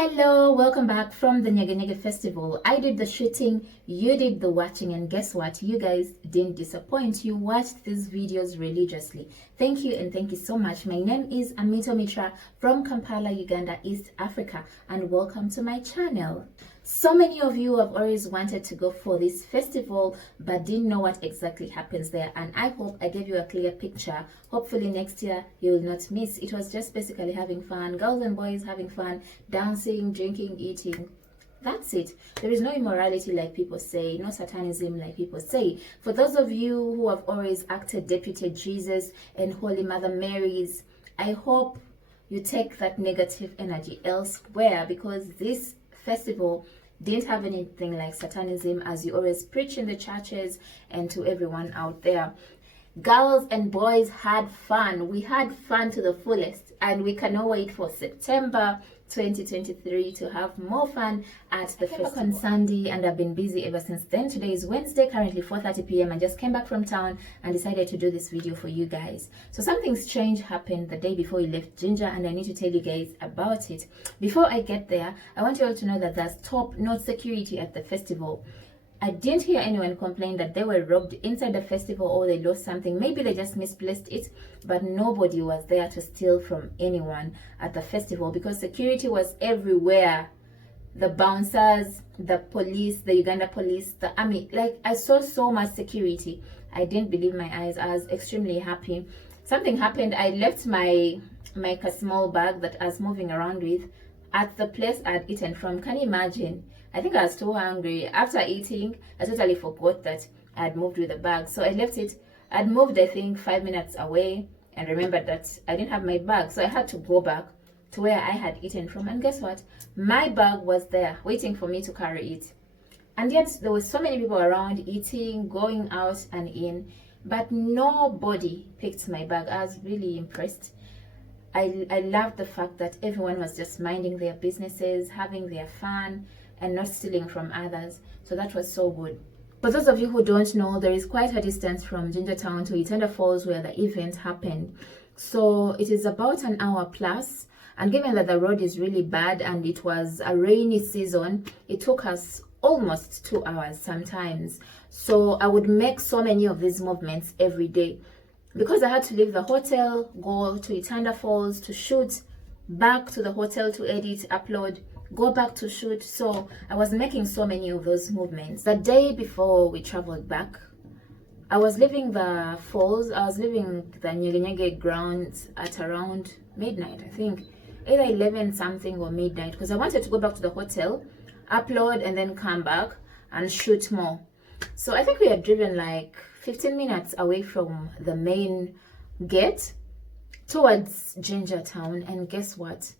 Hello, welcome back from the Nyege Nyege Festival. I did the shooting, you did the watching, and guess what? You guys didn't disappoint. You watched these videos religiously. Thank you and thank you so much. My name is Amito Mitra from Kampala, Uganda, East Africa, and welcome to my channel. So many of you have always wanted to go for this festival but didn't know what exactly happens there, and I hope I gave you a clear picture. Hopefully next year you will not miss. It was just basically having fun, girls and boys having fun, dancing, drinking, eating. That's it. There is no immorality like people say, no satanism like people say. For those of you who have always acted Deputy Jesus and Holy Mother Marys, I hope you take that negative energy elsewhere, because this festival didn't have anything like satanism as you always preach in the churches and to everyone out there. Girls and boys had fun. We had fun to the fullest, and we cannot wait for September 2023 to have more fun at the festival. On Sunday, and I've been busy ever since then. Today is Wednesday, currently 4:30 p.m. I just came back from town and decided to do this video for you guys. So something strange happened the day before we left Ginger, and I need to tell you guys about it. Before I get there, I want you all to know that there's top-notch security at the festival. I didn't hear anyone complain that they were robbed inside the festival or they lost something. Maybe they just misplaced it, but nobody was there to steal from anyone at the festival because security was everywhere. The bouncers, the police, the Uganda police, the army, like I saw so much security. I didn't believe my eyes. I was extremely happy. Something happened. I left my small bag that I was moving around with at the place I'd eaten from. Can you imagine? I think I was too hungry. After eating, I totally forgot that I had moved with the bag. So I left it. I'd moved, I think, 5 minutes away and remembered that I didn't have my bag. So I had to go back to where I had eaten from. And guess what? My bag was there waiting for me to carry it. And yet there were so many people around eating, going out and in, but nobody picked my bag. I was really impressed. I loved the fact that everyone was just minding their businesses, having their fun, and not stealing from others. So that was so good. For those of you who don't know, there is quite a distance from Ginger Town to Itanda Falls where the event happened. So it is about an hour plus. And given that the road is really bad and it was a rainy season, it took us almost 2 hours sometimes. So I would make so many of these movements every day, because I had to leave the hotel, go to Itanda Falls to shoot, back to the hotel to edit, upload, go back to shoot. So I was making so many of those movements. The day before we traveled back, I was leaving the falls. I was leaving the Nyege Nyege grounds at around midnight, I think, either 11 something or midnight, because I wanted to go back to the hotel, upload, and then come back and shoot more. So I think we had driven like 15 minutes away from the main gate towards Ginger Town, and guess what?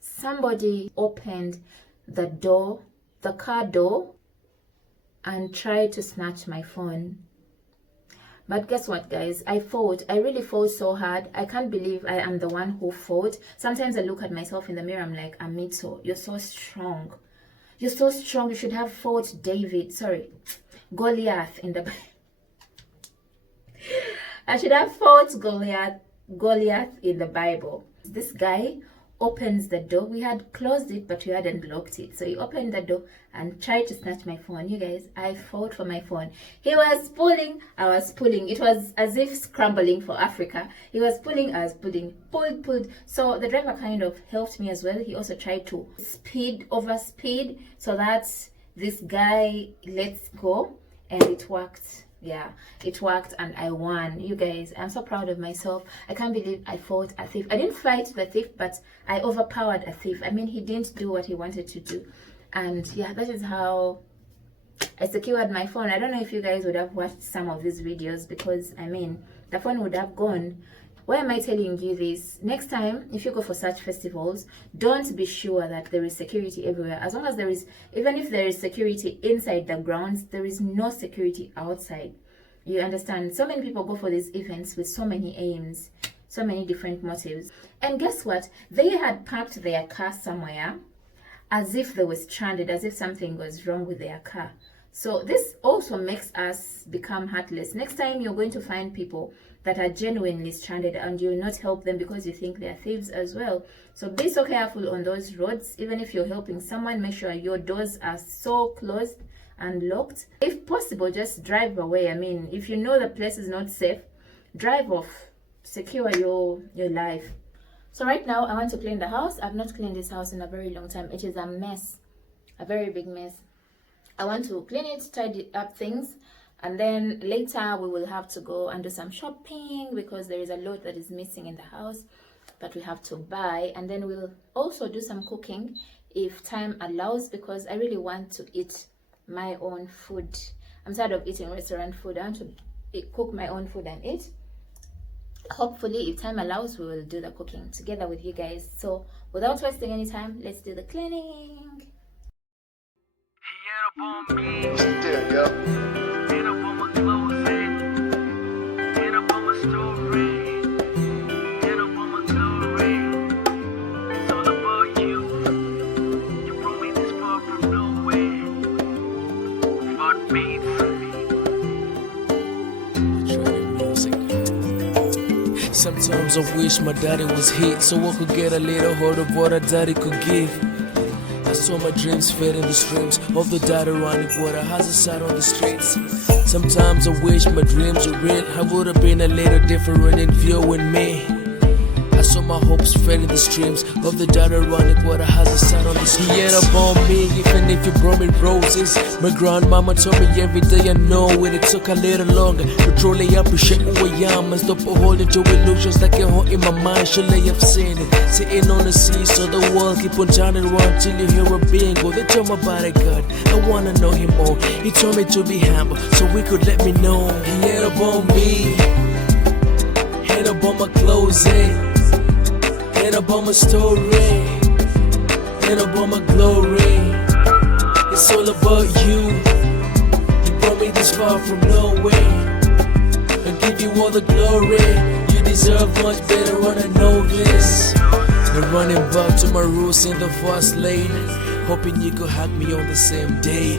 Somebody opened the door, the car door, and tried to snatch my phone. But guess what, guys? I fought. I really fought so hard. I can't believe I am the one who fought. Sometimes I look at myself in the mirror, I'm like, Amito, you're so strong. You're so strong. You should have fought Goliath in the I should have fought Goliath in the Bible. This guy opens the door. We had closed it, but we hadn't locked it. So he opened the door and tried to snatch my phone. You guys, I fought for my phone. He was pulling, I was pulling. It was as if scrambling for Africa. He was pulling, I was pulling, pulled. So the driver kind of helped me as well. He also tried to overspeed, so that this guy lets go, and it worked. Yeah, it worked and I won. You guys, I'm so proud of myself. I can't believe I fought a thief. I didn't fight the thief, but I overpowered a thief. I mean, he didn't do what he wanted to do. And yeah, that is how I secured my phone. I don't know if you guys would have watched some of these videos, because I mean, the phone would have gone. Why am I telling you this? Next time, if you go for such festivals, don't be sure that there is security everywhere. As long as there is, even if there is security inside the grounds, there is no security outside. You understand? So many people go for these events with so many aims, so many different motives. And guess what? They had parked their car somewhere as if they were stranded, as if something was wrong with their car. So this also makes us become heartless. Next time you're going to find people that are genuinely stranded, and you'll not help them because you think they're thieves as well. So be so careful on those roads. Even if you're helping someone, make sure your doors are so closed and locked. If possible, just drive away. I mean, if you know the place is not safe, drive off. Secure your life. So right now I want to clean the house. I've not cleaned this house in a very long time. It is a mess, a very big mess. I want to clean it, tidy up things, and then later we will have to go and do some shopping because there is a lot that is missing in the house that we have to buy. And then we'll also do some cooking if time allows, because I really want to eat my own food. I'm tired of eating restaurant food. I want to cook my own food and eat. Hopefully, if time allows, we will do the cooking together with you guys. So without wasting any time, let's do the cleaning. Sometimes I wish my daddy was here so I could get a little hold of what a daddy could give. I saw my dreams fade in the streams of the daddy running water has a side on the streets. Sometimes I wish my dreams were real. I would have been a little different in viewing me. I saw my hopes fade in the streams of the daughter running water has a sun on the streets. He ain't up on me, even if you brought me roses. My grandmama told me every day I know it. It took a little longer to truly appreciate who I am and stop holding to illusions that can haunt in my mind. Surely I've seen it, sitting on the sea, so the world keep on turning around till you hear a bingo. They told me about a God, I wanna know him more. He told me to be humble, so he could let me know. He ain't up on me, ain't up on my clothes, ain't up on my story, ain't up on my glory. It's all about you. You brought me this far from nowhere. I give you all the glory. You deserve much better when I know this. I'm running back to my roots in the fast lane, hoping you could hug me on the same day.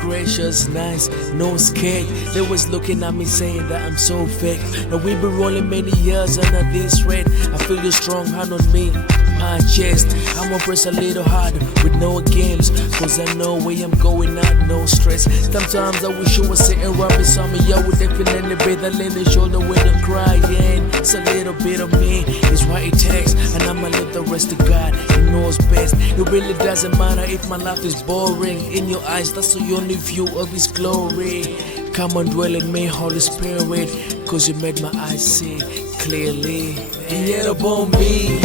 Gracious, nice, no scared. They was looking at me saying that I'm so fake. Now we've been rolling many years under this red. I feel your strong hand on me, my chest. I'm gonna press a little harder with no games, cause I know where I'm going at, no stress. Sometimes I wish you were sitting right beside me. I would definitely be the lending shoulder when I'm crying. It's a little bit of me, it's what it takes, and I'ma leave the rest to God. He knows best. It really doesn't matter if my life is boring. In your eyes, that's the only view of his glory. Come and dwell in me, Holy Spirit, cause you made my eyes see clearly. He ain't up on me,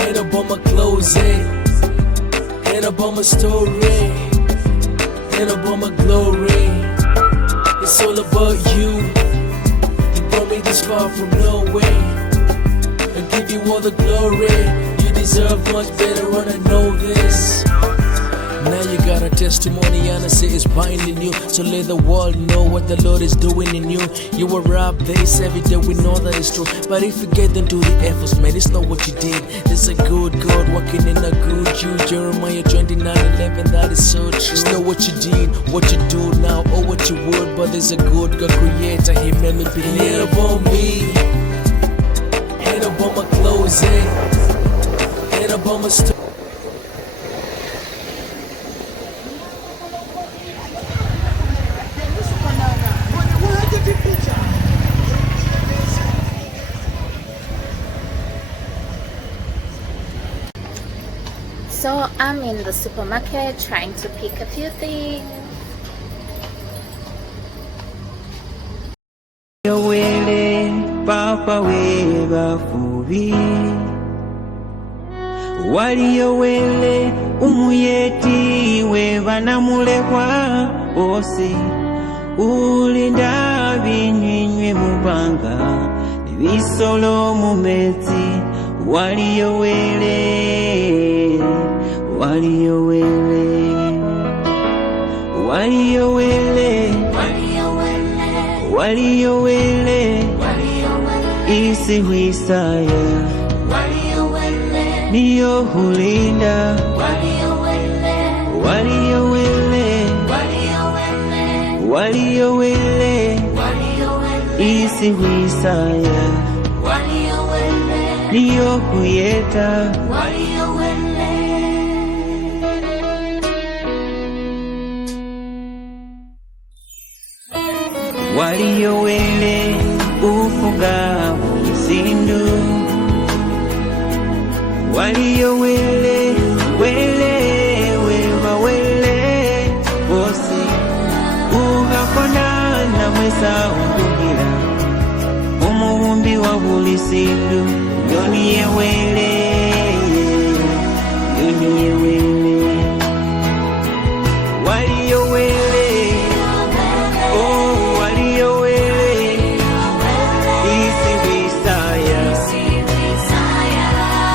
ain't up on my clothes, ain't up on my story, ain't up on my glory. It's all about you. You brought me this far from nowhere. I give you all the glory. You deserve much better when I know this. Now you got a testimony and I say it's binding you. So let the world know what the Lord is doing in you. You were up there, every day we know that it's true. But if you get into the efforts, man, it's not what you did. There's a good God working in a good you. Jeremiah 29:11, that is so true. It's not what you did, what you do now, or what you would. But there's a good God creator, he made me believe. Ain't up on me, ain't up on my clothes, ain't up on my story. So I'm in the supermarket trying to pick a few things. Yowele papa we bafubi wali yowele umuyeti we banamulekwa bose ulinda binywinywe mubanga bisolo mumezi wali yowele wali yowele wali yowele wali yowele isi wisaya niyo hulinda wali yowele isi isihwisaya niyo kuyeta waliyowele ufuga bulisindu waliyowele wele bosi uhakona na mwesa undugira umuhumbi wa bulisindu yoniyewele waliyowele oh waliyowele isihwisaya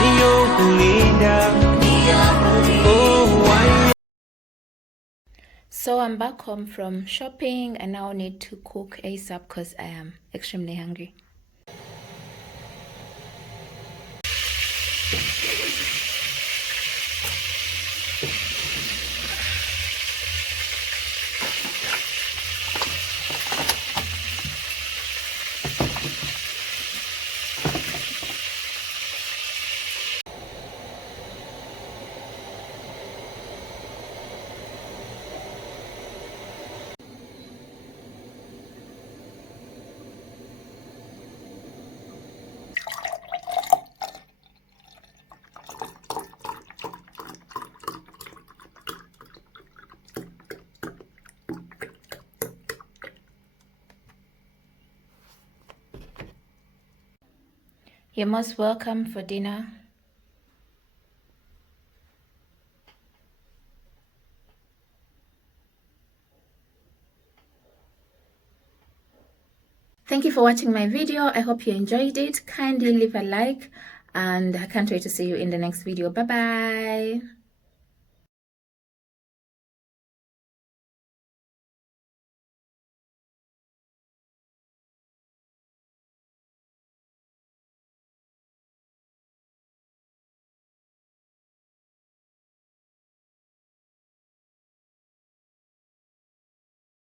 niyo kulinda oh wali. So I'm back home from shopping and now need to cook ASAP because I am extremely hungry. You're most welcome for dinner. Thank you for watching my video. I hope you enjoyed it. Kindly leave a like and I can't wait to see you in the next video. Bye bye.